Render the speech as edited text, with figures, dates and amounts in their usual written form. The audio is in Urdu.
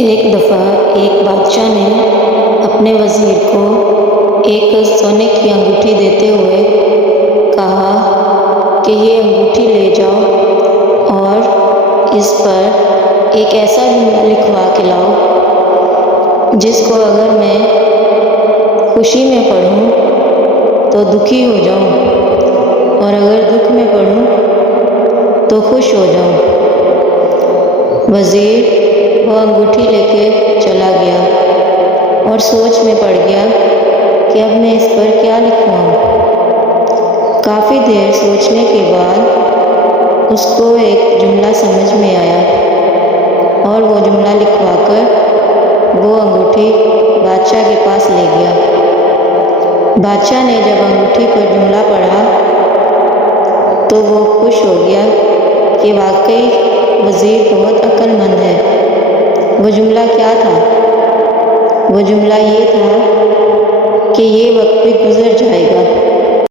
ایک دفعہ ایک بادشاہ نے اپنے وزیر کو ایک سونے کی انگوٹھی دیتے ہوئے کہا کہ یہ انگوٹھی لے جاؤ اور اس پر ایک ایسا جملہ لکھوا کے لاؤ جس کو اگر میں خوشی میں پڑھوں تو دکھی ہو جاؤں اور اگر دکھ میں پڑھوں تو خوش ہو جاؤں۔ وزیر وہ انگوٹھی لے کے چلا گیا اور سوچ میں پڑ گیا کہ اب میں اس پر کیا لکھواؤں۔ کافی دیر سوچنے کے بعد اس کو ایک جملہ سمجھ میں آیا اور وہ جملہ لکھوا کر وہ انگوٹھی بادشاہ کے پاس لے گیا۔ بادشاہ نے جب انگوٹھی پر جملہ پڑھا تو وہ خوش ہو گیا کہ واقعی وزیر بہت عقل مند ہے۔ وہ جملہ کیا تھا؟ وہ جملہ یہ تھا کہ یہ وقت بھی گزر